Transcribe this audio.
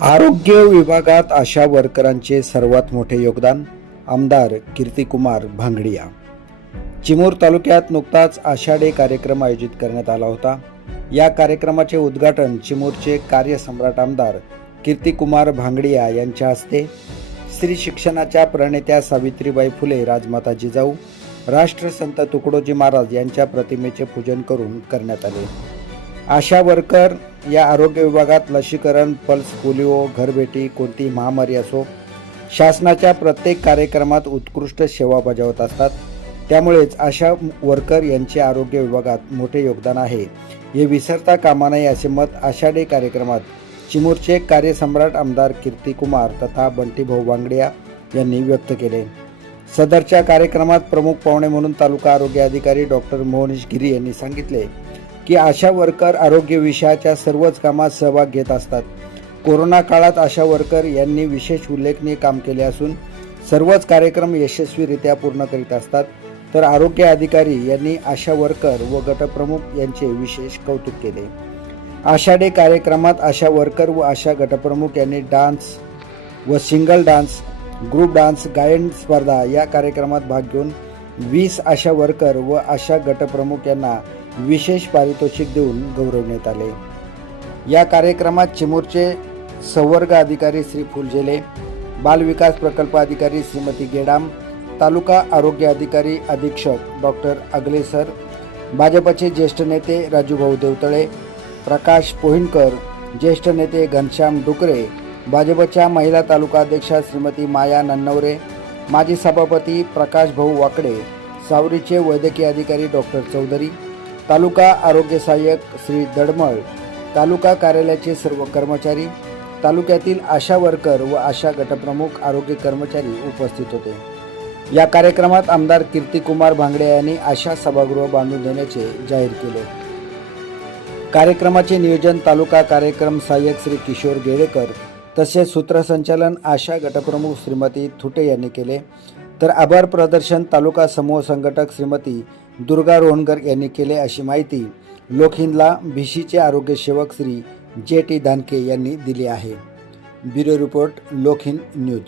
आरोग्य विभागात आशा वर्करांचे सर्वात मोठे योगदान आमदार कीर्तिकुमार भांगडिया. चिमूर तालुक्यात नुकताच आषाढे कार्यक्रम आयोजित करण्यात आला होता. या कार्यक्रमाचे उद्घाटन चिमूरचे कार्यसम्राट आमदार कीर्तिकुमार भांगडिया यांच्या हस्ते स्त्री शिक्षणाच्या प्रणेत्या सावित्रीबाई फुले राजमाता जिजाऊ राष्ट्रसंत तुकडोजी महाराज यांच्या प्रतिमेचे पूजन करून करण्यात आले. आशा वर्कर या आरोग्य विभागात लसीकरण पल्स पोलिओ घरभेटी कोणती महामारी असो शासनाच्या प्रत्येक कार्यक्रमात उत्कृष्ट सेवा बजावत असतात. त्यामुळेच आशा वर्कर यांचे आरोग्य विभागात मोठे योगदान आहे. हे विसरता कामा नये असे मत आषाढे कार्यक्रमात चिमूरचे कार्यसम्राट आमदार कीर्तिकुमार तथा बंटीभाऊ वांगडिया यांनी व्यक्त केले. सदरच्या कार्यक्रमात प्रमुख पाहुणे म्हणून तालुका आरोग्य अधिकारी डॉक्टर मोहनीश गिरी यांनी सांगितले. की आशा वर्कर आरोग्य विषयाच्या सर्वच कामात सहभाग घेत असतात. कोरोना काळात आशा वर्कर यांनी विशेष उल्लेखनीय काम केले असून सर्वच कार्यक्रम यशस्वीरित्या पूर्ण करीत असतात. तर आरोग्य अधिकारी यांनी आशा वर्कर व गटप्रमुख यांचे विशेष कौतुक केले. आषाढी कार्यक्रमात आशा वर्कर व आशा गटप्रमुख यांनी डान्स व सिंगल डान्स ग्रुप डान्स गायन स्पर्धा या कार्यक्रमात भाग घेऊन वीस आशा वर्कर व आशा गटप्रमुख यांना विशेष पारितोषिक देऊन गौरवण्यात आले. या कार्यक्रमात चिमूरचे संवर्ग अधिकारी श्री फुलझेले बालविकास प्रकल्प अधिकारी श्रीमती गेडाम तालुका आरोग्य अधिकारी अधीक्षक डॉक्टर अगलेसर भाजपचे ज्येष्ठ नेते राजूभाऊ देवतळे प्रकाश पोहिणकर ज्येष्ठ नेते घनश्याम डुकरे भाजपच्या महिला तालुका अध्यक्षा श्रीमती माया नन्नवरे माजी सभापती प्रकाश भाऊ वाकडे सावरीचे वैद्यकीय अधिकारी डॉक्टर चौधरी तालुका आरोग्य सहाय्यक श्री दडमळ तालुका कार्यालयाचे सर्व कर्मचारी तालुक्यातील आशा वर्कर व आशा गटप्रमुख आरोग्य कर्मचारी उपस्थित होते. या कार्यक्रमात आमदार कीर्तिकुमार भांगडे यांनी आशा सभागृह बांधून देण्याचे जाहीर केले. कार्यक्रमाचे नियोजन तालुका कार्यक्रम सहाय्यक श्री किशोर गेळेकर तसेच सूत्रसंचालन आशा गटप्रमुख श्रीमती थुटे यांनी केले. तर आभार प्रदर्शन तालुका समूह संघटक श्रीमती दुर्गा रोहणकर यांनी केले अशी माहिती लोखिंदला भिशीचे आरोग्य सेवक श्री जे टी दानके यांनी दिली आहे. Bureau report Lokhind news.